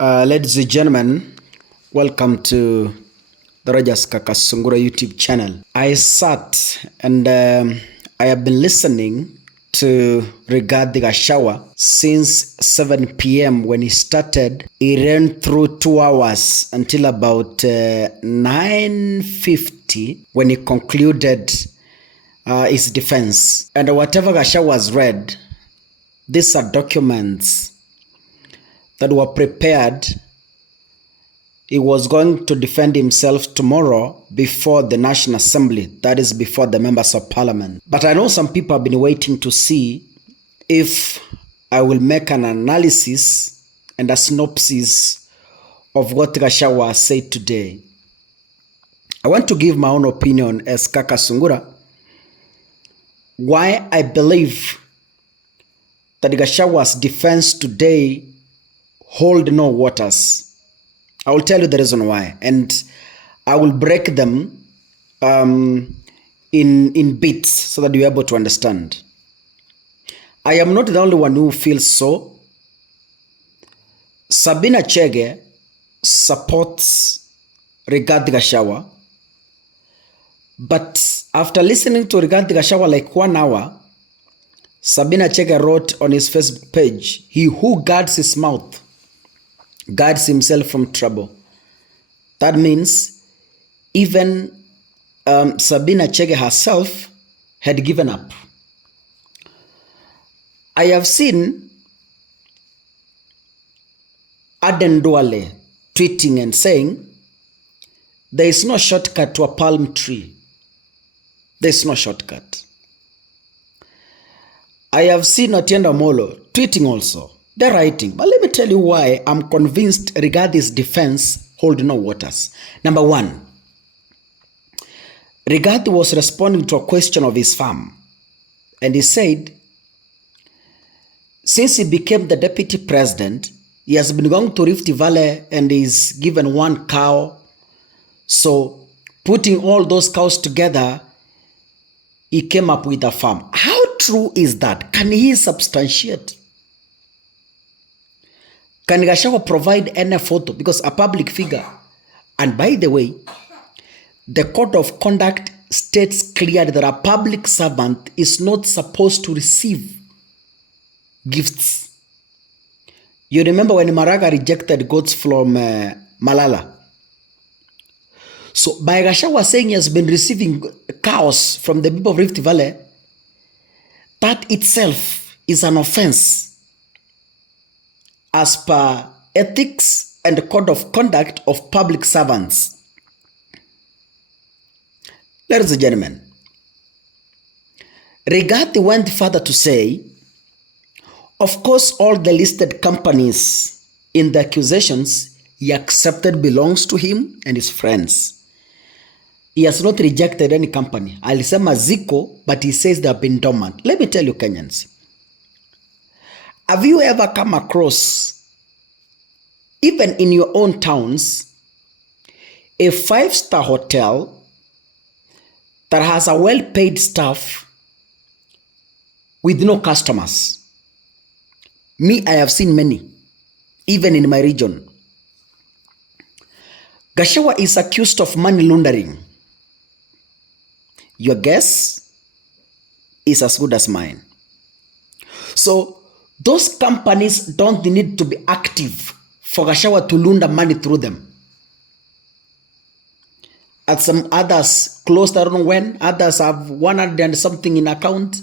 Ladies and gentlemen, welcome to the Rogers Kakasungura YouTube channel. I sat and I have been listening to Rigathi Gachagua since 7 p.m. when he started. He ran through 2 hours until about 9:50 when he concluded his defense. And whatever Gachagua has read, these are documents that were prepared. He was going to defend himself tomorrow before the National Assembly, that is before the members of parliament. But I know some people have been waiting to see if I will make an analysis and a synopsis of what Gachagua said today. I want to give my own opinion as Kakasungura, why I believe that Gachagua's defense today hold no waters. I will tell you the reason why, and I will break them in bits so that you're able to understand. I am not the only one who feels so. Sabina Chege supports Rigathi Gachagua, but after listening to Rigathi Gachagua like 1 hour, Sabina Chege wrote on his Facebook page, "He who guards his mouth guards himself from trouble." That means even Sabina Chege herself had given up. I have seen Aden Duale tweeting and saying, "There is no shortcut to a palm tree." There is no shortcut. I have seen Otienda Molo tweeting also. They're writing. But let me tell you why I'm convinced Rigathi's defense hold no waters. Number one, Rigathi was responding to a question of his farm. And he said, since he became the deputy president, he has been going to Rift Valley and is given 1 cow. So putting all those cows together, he came up with a farm. How true is that? Can he substantiate? Can Gachagua provide any photo? Because a public figure. And by the way, the code of conduct states clearly that a public servant is not supposed to receive gifts. You remember when Maraga rejected goats from Malala? So by Gachagua saying he has been receiving cows from the people of Rift Valley, that itself is an offense as per ethics and code of conduct of public servants. Ladies and gentlemen, Rigathi went further to say, of course, all the listed companies in the accusations he accepted belongs to him and his friends. He has not rejected any company. Alisema ziko, but he says they have been dormant. Let me tell you, Kenyans, have you ever come across, even in your own towns, a 5-star hotel that has a well-paid staff with no customers? Me, I have seen many, even in my region. Gachagua is accused of money laundering. Your guess is as good as mine. So those companies don't need to be active for Gachagua to launder money through them. And some others closed, I don't know when, others have 100 and something in account.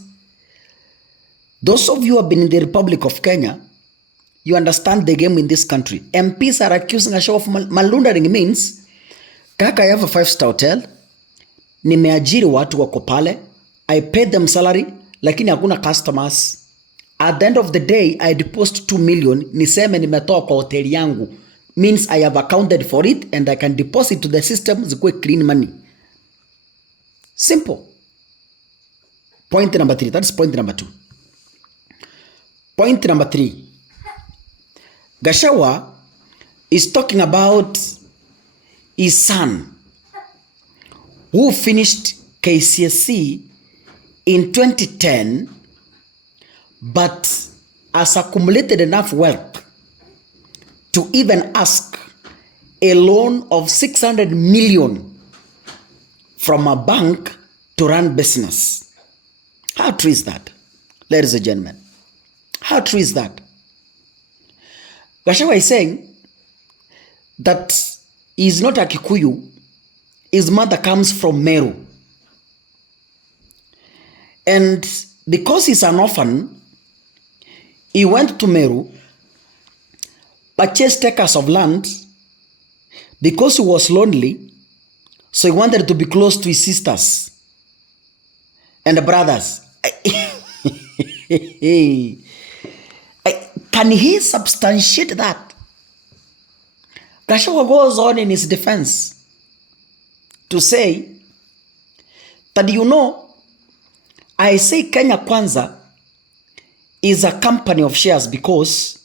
Those of you who have been in the Republic of Kenya, you understand the game in this country. MPs are accusing Gachagua of money laundering. Means, kaka, I have a 5-star hotel, nimeajiri watu wako pale, I paid them salary, lakini hakuna customers. At the end of the day, I deposit 2 million, niseme nimetoa kwa hoteli yangu. Means I have accounted for it and I can deposit to the system, zikuwe clean money. Simple. Point number 3. That's point number 2. Point number 3. Gachagua is talking about his son who finished KCSE in 2010 but has accumulated enough wealth to even ask a loan of 600 million from a bank to run business. How true is that, ladies and gentlemen? How true is that? Gachagua is saying that he's not a Kikuyu. His mother comes from Meru. And because he's an orphan, he went to Meru, purchased acres of land because he was lonely, so he wanted to be close to his sisters and the brothers. Can he substantiate that? Gachagua goes on in his defense to say that, you know, I say Kenya Kwanza is a company of shares because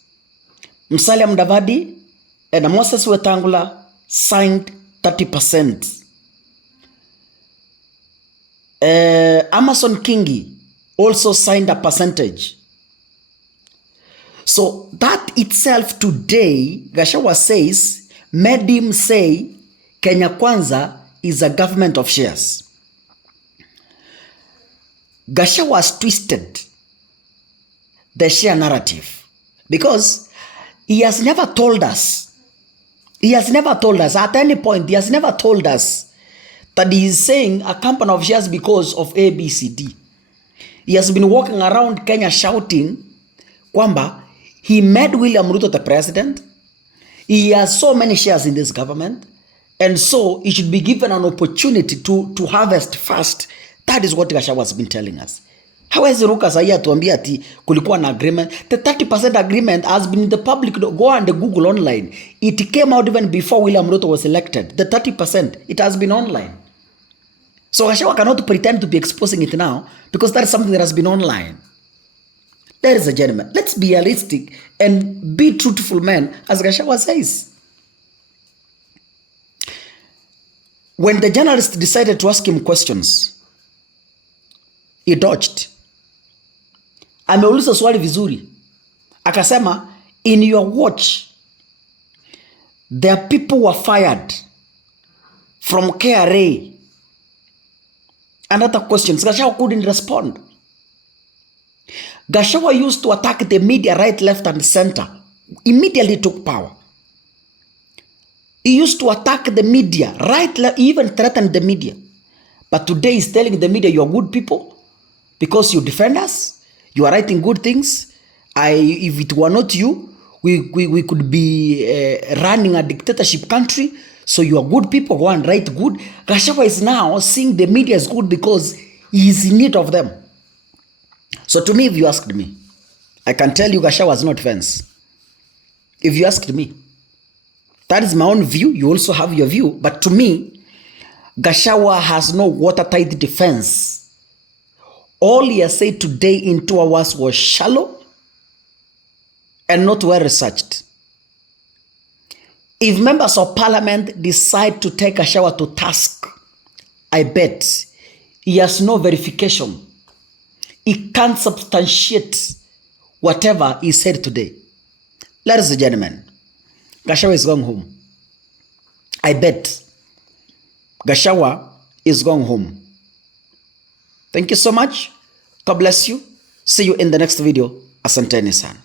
Musalia Mudavadi and Moses Wetangula signed 30%. Amason Kingi also signed a percentage. So that itself today, Gachagua says, made him say Kenya Kwanza is a government of shares. Gachagua has twisted the share narrative because he has never told us, at any point, he has never told us that he is saying a company of shares because of A, B, C, D. He has been walking around Kenya shouting kwamba he made William Ruto the president. He has so many shares in this government, and so he should be given an opportunity to harvest fast. That is what Gachagua has been telling us. Hawezi ruka sahi atuambia ati kulikuwa na agreement. The 30% agreement has been in the public. Go and Google online. It came out even before William Ruto was elected. The 30%, it has been online. So Gachagua cannot pretend to be exposing it now because that is something that has been online. Ladies and gentlemen, let's be realistic and be truthful men, as Gachagua says. When the journalist decided to ask him questions, he dodged. Ameuliza swali vizuri. Akasema, in your watch, there are people who were fired from KRA. And other questions. Gachagua couldn't respond. Gachagua used to attack the media right, left, and center. Immediately took power. He used to attack the media right, left, he even threatened the media. But today he's telling the media, you are good people because you defend us. You are writing good things. If it were not you, we could be running a dictatorship country. So you are good people, go and write good. Gachagua is now seeing the media as good because he is in need of them. So to me, if you asked me, I can tell you Gachagua was not fence. If you asked me, that is my own view. You also have your view. But to me, Gachagua has no watertight defense. All he has said today in 2 hours was shallow and not well researched. If members of parliament decide to take Gachagua to task, I bet he has no verification. He can't substantiate whatever he said today. Ladies and gentlemen, Gachagua is going home. I bet Gachagua is going home. Thank you so much. God bless you. See you in the next video. Asanteni sana.